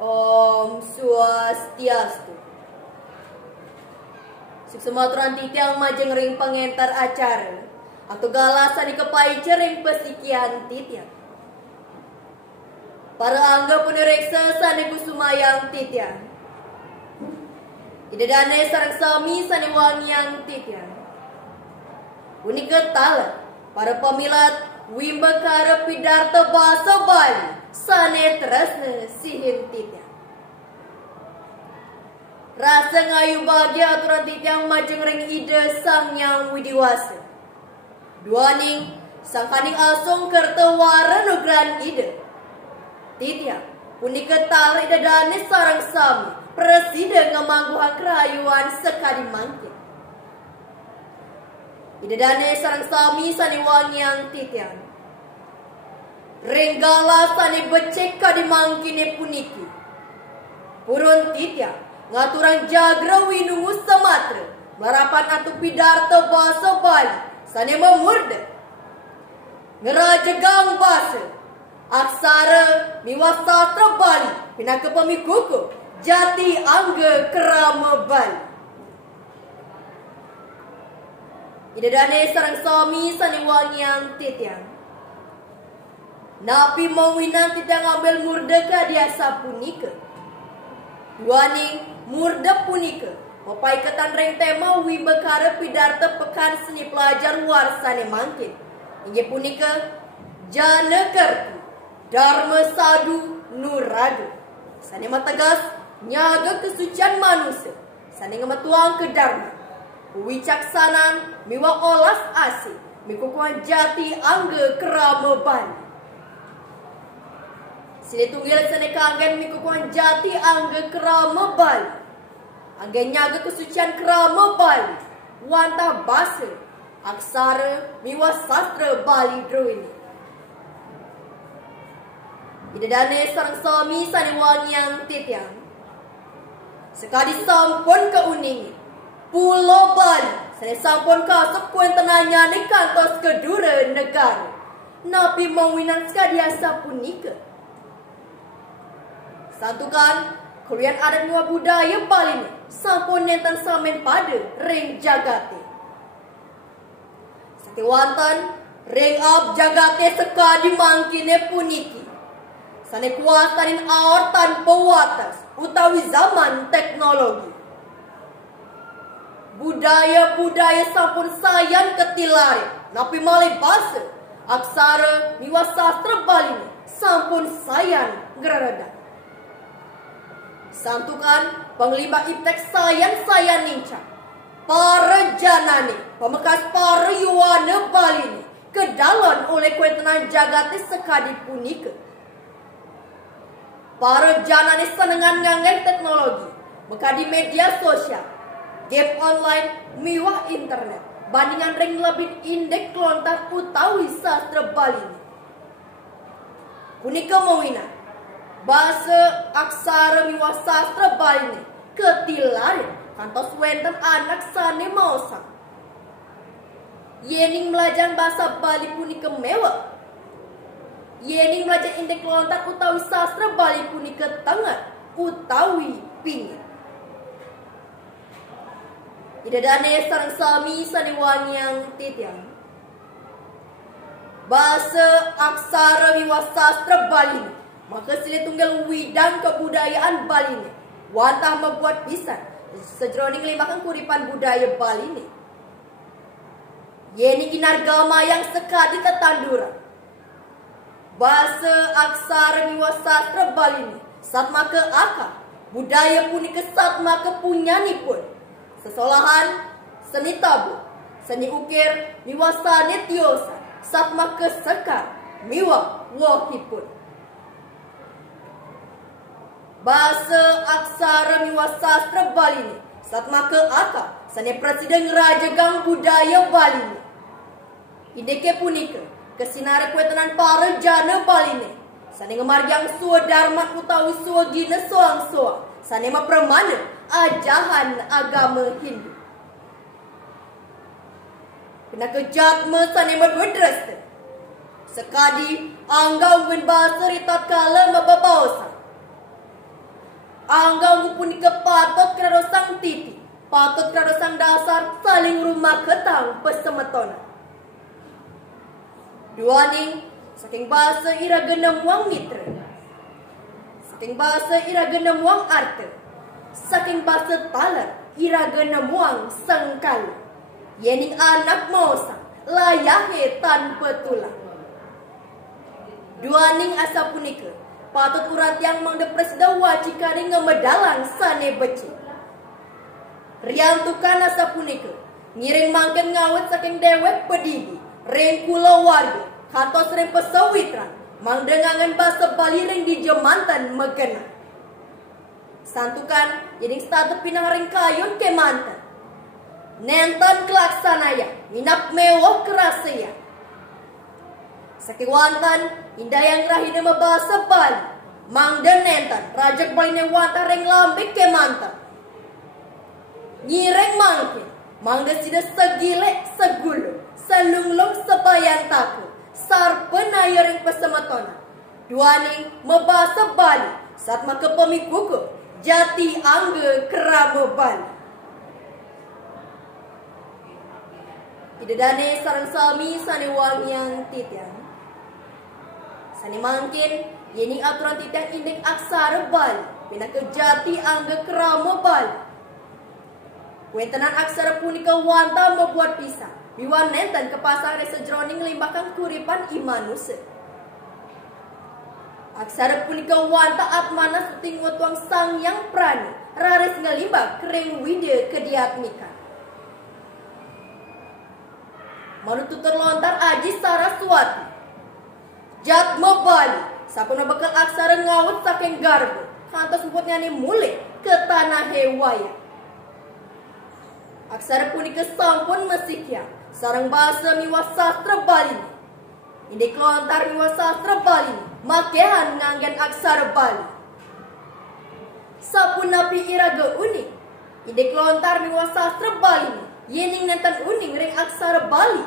Om Swastiastu. Suksumaturan titiang majeng ring pengentar acara atau galasan di kepai cering pesikian titiang. Para angga punereksa sani kusumayang titiang. Idadane sarang sami sani wangiang titiang. Unik ketala para pemilat wimbakara pidarta bahasa Bali sane terasna sihin titiang. Rasa ngayu bahagia aturan titiang majeng ring ide sang yang widiwasa. Duaning sang kaning asong kertawara nugran ide. Titiang unik ketala idadane sarang sami presiden ngamangguhan kerayuan sekadi mangkin. Idadane sarang sami sani wangiang titiang. Renggala sani becek kadi mangkine puniki. Purun titiang ngaturang jagra winungu Samatra marapan atu pidarta bahasa Bali sani memurda. Ngerajegang bahasa aksara miwasatra Bali pinaka pamikuku jati angga kerama Bali. Idadane sarang sami sani wangiang titiang. Napi mawinan titiang ambil murdeka diasa punika. Duaning murda punika mapai ketan reng tema wibakara pidarta pekan seni pelajar warsane mangkin. Inje punika jana kertu dharma sadu nuradu. Sane mategas nyaga kesucian manusia. Sane ngamatuang ke dharma. Wicaksanan miwa olas asih mikukuan jati angga kerama Bali. Sini tunggil sene kangen mikukuan jati angga kerama Bali. Angga nyaga kesucian kerama Bali. Wanta basa aksara miwa sastra Bali droini. Idadane sarang sami sani wangiang titiang. Sekadi sampun keuningi Pulau Bali, saya sampun kasep kuen tenanya ni kantos kedura negara. Napi mawinan sekadiasa punika. Santukan, kulian adat nuwa budaya Bali ni, sampun nenten samen pada ring jagate. Satiwantan, ring ab jagate sekadi mangkine puniki. Sane kuasanin awar tanpa watas, utawi zaman teknologi. Budaya-budaya sampun sayan ketilari, napi malih basa aksara miwa sastra Bali sampun sayan gerarada. Santukan panglima iptek sayan ninca. Para janani pemekas para yuwana Bali kedalon oleh kuentenan jagate sekadi punika. Para janani senengan ngangen teknologi, mekadi media sosial, game online, miwah internet. Bandingan ring lebih indek kelontar utawi sastra Bali. Punika mawina. Bahasa aksara miwah sastra Bali ketilari kantos wenten anak sane maosang. Yening belajar bahasa Bali punika mewah. Yening belajar indek kelontar utawi sastra Bali punika tengah utawi pinggir. Idadane sarang sami sani wangiang titiang. Bahasa aksara miwa sastra Bali maka sila tunggal widang kebudayaan Bali wantah membuat pisan sejroning limakan kuripan budaya Bali ni. Yeni kinargama yang sekadi ketanduran. Bahasa aksara miwa sastra Bali saat maka akar budaya punika saat maka punyani pun. Sesolahan, seni tabu, seni ukir, miwa sani tiosa, satma kesekar, miwa wahipun. Bahasa aksara miwa sastra Bali satma ke akar, sani presiden rajagang budaya Bali. Ideke punika, kesinare kuetenan para jana Bali sani ngemargang suwa dharma utawi suwa gina soang-soang, sani mapremana ajahan agama Hindu. Kena kejat mesane medwedres. Sekadi angga ungin bahasa ritat kala mababausa. patut kada sang dasar saling rumah ketang pesemetona. Dua ning saking bahasa ira genam wang mitra, saking bahasa ira genam wang arte, saking bahasa talar ira genam wang sengkal. Yening anak mosa layahe tanpa tulang. Dua ning asa punika patut urat yang mangde presida wajikari ngemedalang sane beci. Riang tukan asa punika ngiring mangken ngawet saking dewek pedigi reng kula warga kantos reng pesawitran mangde ngangen basa Bali reng di jemantan megena. Santukan yening statu pinang reng kayun ke mantan nenten kelaksanaya minap mewah kerasaya. Sakiwantan indah yang rahina mebahasa Bali mangde nenten rajak Bali ne wanta reng lambik ke mantan. Nyireng mangkin mangde sida segile segulu selunglung sepayan taku sarpena yereng pesematona. Duaning mebahasa Bali saat maka pemikuku jati angge kerama Bali. Idadane sarang sami sane wangian titian. Sane mangkin yening aturan titian indek aksara Bali pina kejati angge kerama Bali. Wentenan aksara punika wanta membuat pisah. Biwan nenten ke pasar sejroning limbahkan kuripan imanuse. Aksara punika wanta atmana suting wetuang sang yang prani raris ngalimbah kering wide kediatmikan. Manututur lontar aji saraswati Jatma Bali sapuna bakal aksara ngawut saking garbo kantos emput ngani mulai ke tanah hewaya. Aksara punika sampun mesikya sarang bahasa miwa sastra Bali. Indek lontar miwa sastra Bali makehan nganggen aksara Bali. Sapunapi iraga uning indek lontar miwa sastra Bali yening nenten uning ring aksara Bali.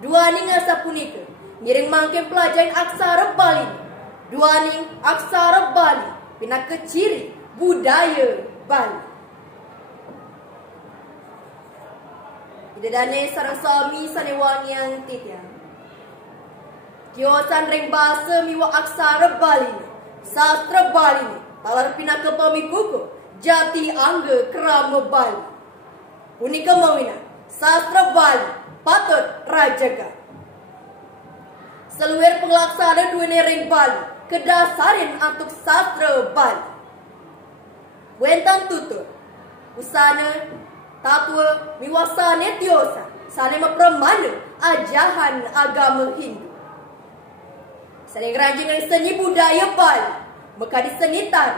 Dua ning asa punika ngiring mangke pelajaran aksara Bali. Dua ning aksara Bali pina keciri budaya Bali. Idadane sarang sami sane wangian titian. Kiosan ring bahasa miwa aksara Bali. Sastra Bali talar pina ke pamikuku jati angge kerama Bali. Punika mawina sastra Bali patut rajaga. Seluwer pelaksana duene ring Bali kedasarin antuk sastra Bali. Wentan tutur usana tatwa miwasane tiosa sane mapremana ajahan agama Hindu. Sane ranjing seni budaya Bali mekadi seni tari,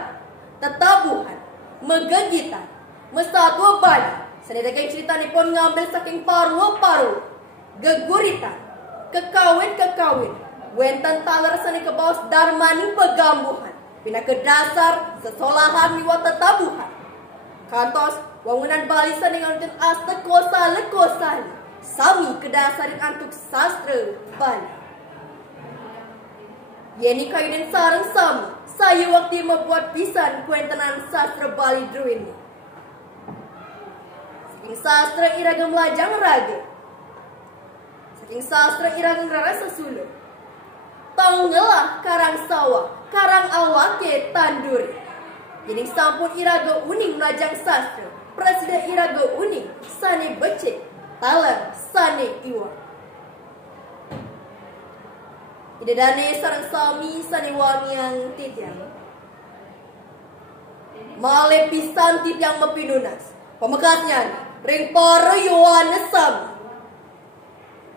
tetabuhan, megegitan, mesatwa Bali. Sane dagang cerita nipun ngambil saking parwa-parwa, geguritan, kekawin-kekawin, wenten taler sane kebawas darmaning pegambuhan, pina ke dasar sesolahan miwa tetabuhan. Kantos wangunan Bali sane nganten asta kosale-kosale, sami kedasarin antuk sastra Bali. Yeni kayunin sarang sami, saya waktu membuat pisan kuentenan sastra Bali druini. Saking sastra iragam lajang raga, saking sastra iragam rara sesulu. Tonggelah karang sawah, karang awake tandur. Jadi sampun iraga uning lajang sastra, presida iraga uning sane becek, talar sane iwa. Idadane sarang sami sane wangian titiang. Male pisan titiang mepinunas. Pemekatnya ring para Yohanes sami.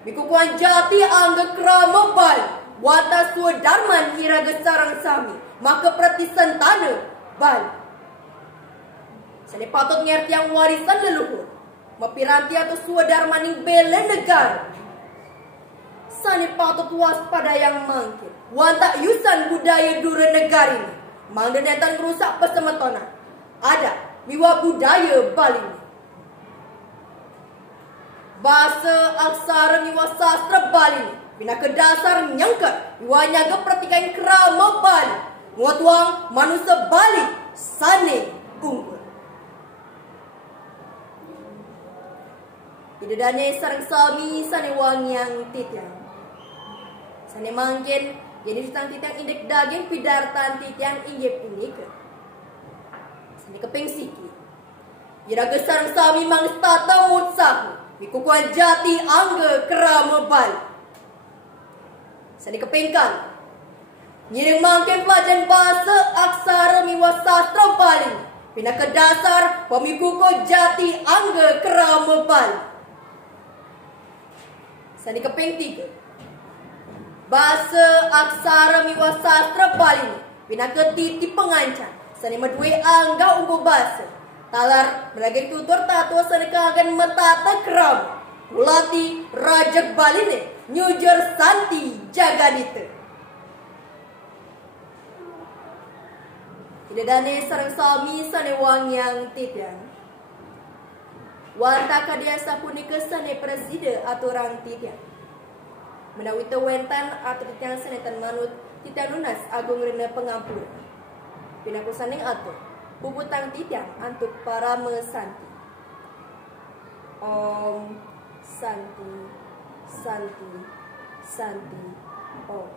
Bikukuan jati angga krama Bali. Wata suadarman iraga sarang sami. Maka pratisan tanah Bali. Sane patut ngerti yang warisan leluhur. Mapiranti atau suadarmaning bela negara. Sane patut waspada yang mangkin. Wanta yusan budaya dura negari ini. Mangda netan merusak pesemetona. Ada miwa budaya Bali ini. Bahasa aksara miwa sastra Bali ini. Bina ke dasar nyangkat. Miwa nyaga pertikan kerama Bali. Nguatuang manusia Bali. Sane unggul. Tidak dane sarang sami sane wangyang titiang. Sane mangkin jadi sutang titiang indek daging pidartan titiang inggep unik. Sane keping siki. Iraga sarang sami mangstata mutsahu. Mikukuan jati angge kerama bal. Sane kepingkan. Nyiring mangkin pelajaran bahasa aksara miwa sastra Bali. Pindah ke dasar pemikuko jati angge kerama bal. Sani keping 3. Bahasa aksara miwa sastra Bali pindah ke titi pengancan. Sani medue angga unggo bahasa. Talar beragam tutur tatua sani kagan metata keram. Ulati rajak Bali ne nyujar santi jagadite. Tidak dane sarang sami sane wangyang titiang. Wanta kadia sapunika sane preside aturan titiang. Menawita wentan atau titiang sanetan manut titiang nunas agung rena pengampur. Pinaku saning atur puputang titiang antuk para mesanti. Om Santi Santi Santi Om.